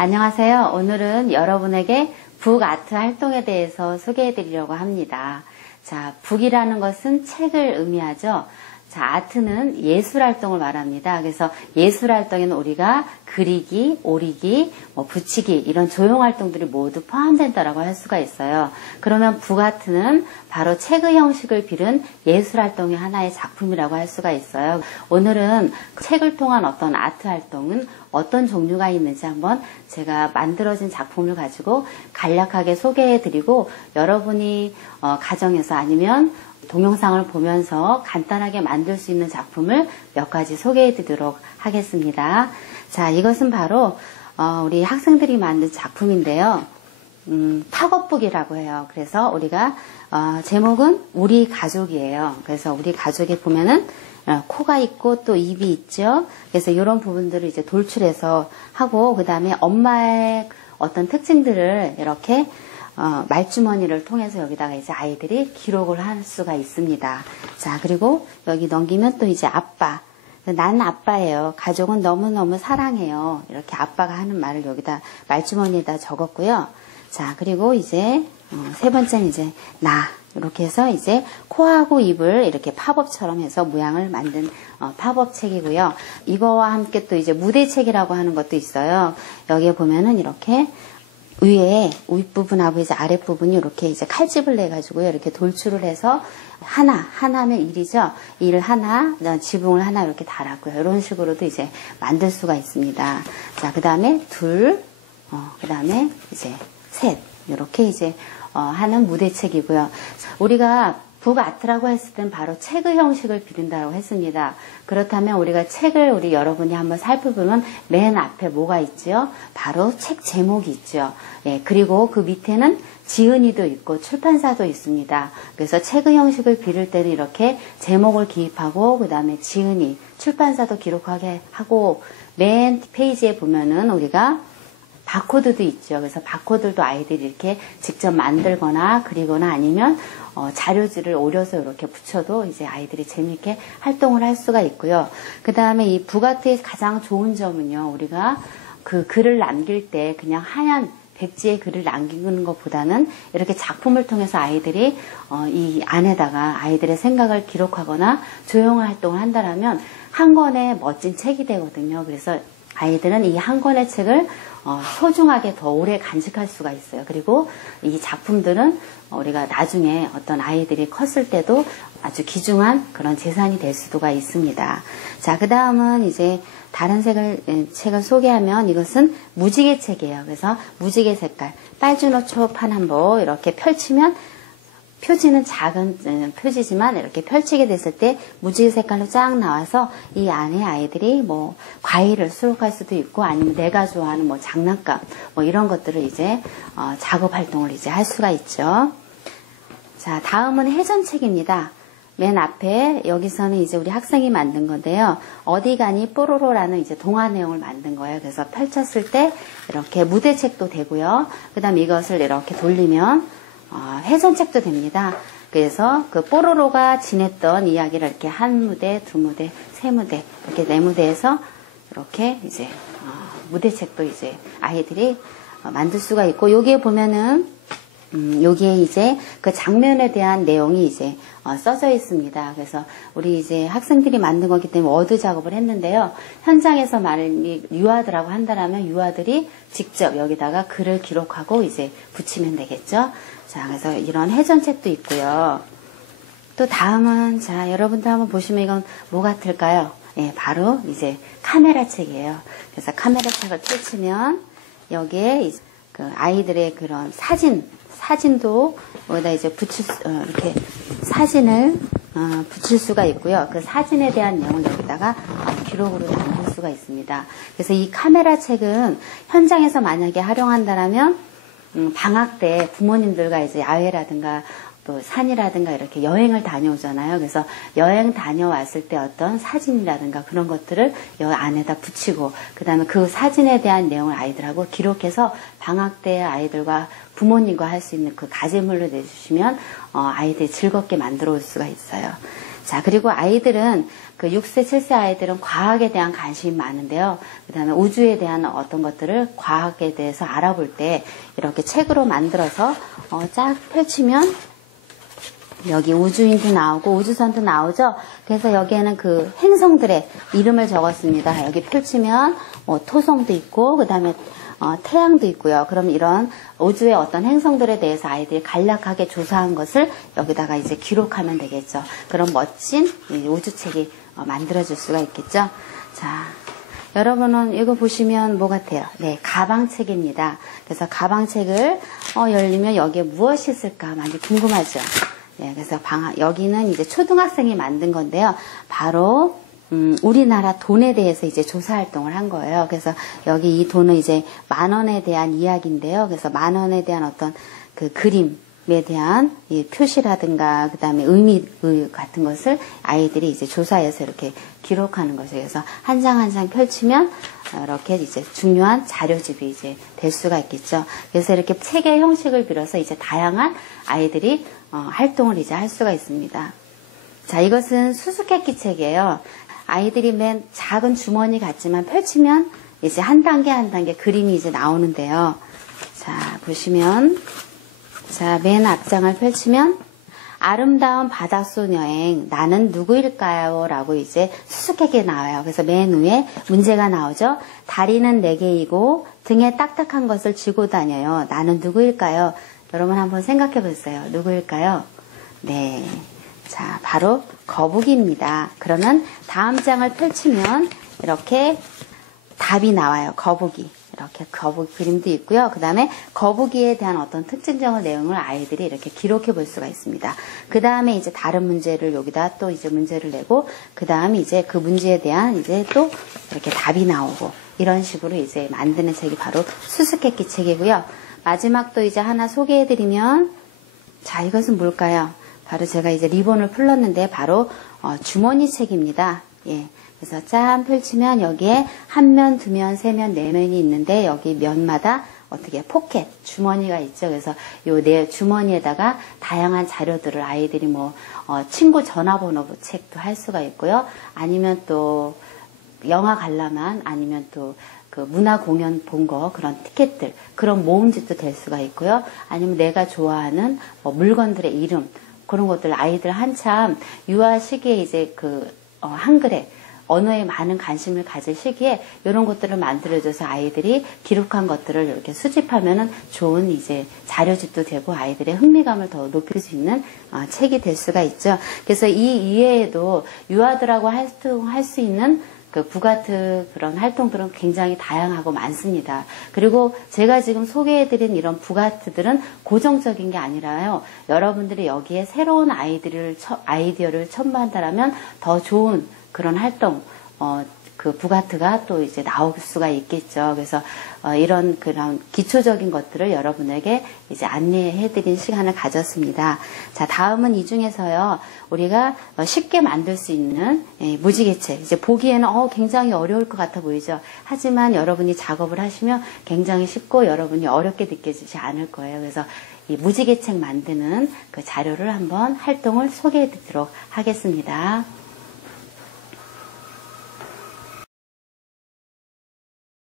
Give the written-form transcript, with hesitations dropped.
안녕하세요. 오늘은 여러분에게 북 아트 활동에 대해서 소개해 드리려고 합니다. 자, 북이라는 것은 책을 의미하죠. 자, 아트는 예술 활동을 말합니다. 그래서 예술 활동에는 우리가 그리기, 오리기, 붙이기 이런 조형 활동들이 모두 포함된다라고 할 수가 있어요. 그러면 북 아트는 바로 책의 형식을 빌은 예술 활동의 하나의 작품이라고 할 수가 있어요. 오늘은 책을 통한 어떤 아트 활동은 어떤 종류가 있는지 한번 제가 만들어진 작품을 가지고 간략하게 소개해드리고 여러분이 가정에서 아니면 동영상을 보면서 간단하게 만들 수 있는 작품을 몇 가지 소개해 드리도록 하겠습니다. 자, 이것은 바로 우리 학생들이 만든 작품인데요. 팝업북이라고 해요. 그래서 우리가 제목은 우리 가족이에요. 그래서 우리 가족에 보면은 코가 있고 또 입이 있죠. 그래서 이런 부분들을 이제 돌출해서 하고 그 다음에 엄마의 어떤 특징들을 이렇게 말주머니를 통해서 여기다가 이제 아이들이 기록을 할 수가 있습니다. 자, 그리고 여기 넘기면 또 이제 아빠. 난 아빠예요. 가족은 너무너무 사랑해요. 이렇게 아빠가 하는 말을 여기다 말주머니에다 적었고요. 자, 그리고 이제 세 번째는 이제 나. 이렇게 해서 이제 코하고 입을 이렇게 팝업처럼 해서 모양을 만든 팝업 책이고요. 이거와 함께 또 이제 무대책이라고 하는 것도 있어요. 여기에 보면은 이렇게 위에 윗부분하고 이제 아랫부분이 이렇게 이제 칼집을 내가지고요. 이렇게 돌출을 해서 하나면 일이죠. 일 하나, 지붕을 하나 이렇게 달았고요. 이런 식으로도 이제 만들 수가 있습니다. 자, 그 다음에 둘, 그 다음에 이제 셋. 이렇게 이제 하는 무대책이고요. 우리가 북 아트라고 했을 땐 바로 책의 형식을 비른다고 했습니다. 그렇다면 우리가 책을 우리 여러분이 한번 살펴보면 맨 앞에 뭐가 있죠? 바로 책 제목이 있죠. 예, 그리고 그 밑에는 지은이도 있고 출판사도 있습니다. 그래서 책의 형식을 비를 때는 이렇게 제목을 기입하고 그 다음에 지은이, 출판사도 기록하게 하고 맨 페이지에 보면은 우리가 바코드도 있죠. 그래서 바코드도 아이들이 이렇게 직접 만들거나 그리거나 아니면 자료지를 오려서 이렇게 붙여도 이제 아이들이 재미있게 활동을 할 수가 있고요. 그 다음에 이 북아트의 가장 좋은 점은요. 우리가 그 글을 남길 때 그냥 하얀 백지에 글을 남기는 것보다는 이렇게 작품을 통해서 아이들이 이 안에다가 아이들의 생각을 기록하거나 조형 활동을 한다면 한 권의 멋진 책이 되거든요. 그래서 아이들은 이 한 권의 책을 소중하게 더 오래 간직할 수가 있어요. 그리고 이 작품들은 우리가 나중에 어떤 아이들이 컸을 때도 아주 귀중한 그런 재산이 될 수가 있습니다. 자, 그 다음은 이제 다른 책을 소개하면 이것은 무지개 책이에요. 그래서 무지개 색깔, 빨주노 초판 한번 이렇게 펼치면 표지는 작은 표지지만 이렇게 펼치게 됐을 때 무지개 색깔로 쫙 나와서 이 안에 아이들이 뭐 과일을 수록할 수도 있고 아니면 내가 좋아하는 뭐 장난감 뭐 이런 것들을 이제 작업 활동을 이제 할 수가 있죠. 자, 다음은 해전책입니다. 맨 앞에 여기서는 이제 우리 학생이 만든 건데요. 어디 가니 뽀로로라는 이제 동화 내용을 만든 거예요. 그래서 펼쳤을 때 이렇게 무대책도 되고요. 그 다음에 이것을 이렇게 돌리면 해전책도 됩니다. 그래서 그 뽀로로가 지냈던 이야기를 이렇게 한 무대, 두 무대, 세 무대, 이렇게 네 무대에서 이렇게 이제 무대책도 이제 아이들이 만들 수가 있고 여기에 보면은 여기에 이제 그 장면에 대한 내용이 이제 써져 있습니다. 그래서 우리 이제 학생들이 만든 거기 때문에 워드 작업을 했는데요. 현장에서 만약에 유아들하고 한다라면 유아들이 직접 여기다가 글을 기록하고 이제 붙이면 되겠죠. 자, 그래서 이런 해전책도 있고요. 또 다음은 자, 여러분도 한번 보시면 이건 뭐 같을까요? 예, 바로 이제 카메라 책이에요. 그래서 카메라 책을 펼치면 여기에 이제 그 아이들의 그런 사진도 여기다 이제 이렇게 사진을 붙일 수가 있고요. 그 사진에 대한 내용을 여기다가 기록으로 남길 수가 있습니다. 그래서 이 카메라 책은 현장에서 만약에 활용한다라면 방학 때 부모님들과 이제 야외라든가 또 산이라든가 이렇게 여행을 다녀오잖아요. 그래서 여행 다녀왔을 때 어떤 사진이라든가 그런 것들을 이 안에다 붙이고 그 다음에 그 사진에 대한 내용을 아이들하고 기록해서 방학 때 아이들과 부모님과 할 수 있는 그 과제물로 내주시면 아이들이 즐겁게 만들어 올 수가 있어요. 자, 그리고 아이들은 그 6세, 7세 아이들은 과학에 대한 관심이 많은데요. 그 다음에 우주에 대한 어떤 것들을 과학에 대해서 알아볼 때 이렇게 책으로 만들어서 쫙 펼치면 여기 우주인도 나오고 우주선도 나오죠. 그래서 여기에는 그 행성들의 이름을 적었습니다. 여기 펼치면 토성도 있고 그 다음에 태양도 있고요. 그럼 이런 우주의 어떤 행성들에 대해서 아이들이 간략하게 조사한 것을 여기다가 이제 기록하면 되겠죠. 그런 멋진 우주책이 만들어질 수가 있겠죠. 자, 여러분은 이거 보시면 뭐 같아요? 네, 가방책입니다. 그래서 가방책을 열리면 여기에 무엇이 있을까 많이 궁금하죠. 네, 그래서 여기는 이제 초등학생이 만든 건데요. 바로 우리나라 돈에 대해서 이제 조사 활동을 한 거예요. 그래서 여기 이 돈은 이제 10,000원에 대한 이야기인데요. 그래서 10,000원에 대한 어떤 그 그림에 대한 이 표시라든가 그 다음에 의미 같은 것을 아이들이 이제 조사해서 이렇게 기록하는 거죠. 그래서 한 장 한 장 펼치면 이렇게 이제 중요한 자료집이 이제 될 수가 있겠죠. 그래서 이렇게 책의 형식을 빌어서 이제 다양한 아이들이 활동을 이제 할 수가 있습니다. 자, 이것은 수수께끼 책이에요. 아이들이 맨 작은 주머니 같지만 펼치면 이제 한 단계 한 단계 그림이 이제 나오는데요. 자, 보시면 자, 맨 앞장을 펼치면 아름다운 바닷속 여행 나는 누구일까요? 라고 이제 수수께끼 나와요. 그래서 맨 위에 문제가 나오죠. 다리는 4개이고 등에 딱딱한 것을 쥐고 다녀요. 나는 누구일까요? 여러분 한번 생각해 보세요. 누구일까요? 네. 자, 바로 거북이입니다. 그러면 다음 장을 펼치면 이렇게 답이 나와요. 거북이. 이렇게 거북이 그림도 있고요. 그 다음에 거북이에 대한 어떤 특징적인 내용을 아이들이 이렇게 기록해 볼 수가 있습니다. 그 다음에 이제 다른 문제를 여기다 또 이제 문제를 내고, 그 다음에 이제 그 문제에 대한 이제 또 이렇게 답이 나오고, 이런 식으로 이제 만드는 책이 바로 수수께끼 책이고요. 마지막 또 이제 하나 소개해 드리면, 자, 이것은 뭘까요? 바로 제가 이제 리본을 풀렀는데, 바로 주머니 책입니다. 예. 그래서 짠 펼치면 여기에 한 면, 두 면, 세 면, 네 면이 있는데 여기 면마다 어떻게 포켓, 주머니가 있죠. 그래서 요 내 주머니에다가 다양한 자료들을 아이들이 뭐 친구 전화번호 책도 할 수가 있고요. 아니면 또 영화 관람한 아니면 또 그 문화 공연 본 거 그런 티켓들 그런 모음집도 될 수가 있고요. 아니면 내가 좋아하는 뭐 물건들의 이름 그런 것들 아이들 한참 유아 시기에 이제 그 한글에 언어에 많은 관심을 가질 시기에 이런 것들을 만들어줘서 아이들이 기록한 것들을 이렇게 수집하면은 좋은 이제 자료집도 되고 아이들의 흥미감을 더 높일 수 있는 책이 될 수가 있죠. 그래서 이 이외에도 유아들하고 활동할 수 있는 그 북아트 그런 활동들은 굉장히 다양하고 많습니다. 그리고 제가 지금 소개해드린 이런 북아트들은 고정적인 게 아니라요. 여러분들이 여기에 새로운 아이디어를 첨부한다라면 더 좋은 그런 활동, 그 북아트가 또 이제 나올 수가 있겠죠. 그래서 이런 그런 기초적인 것들을 여러분에게 이제 안내해드린 시간을 가졌습니다. 자, 다음은 이 중에서요, 우리가 쉽게 만들 수 있는 무지개책. 이제 보기에는 굉장히 어려울 것 같아 보이죠. 하지만 여러분이 작업을 하시면 굉장히 쉽고 여러분이 어렵게 느껴지지 않을 거예요. 그래서 이 무지개책 만드는 그 자료를 한번 활동을 소개해 드리도록 하겠습니다.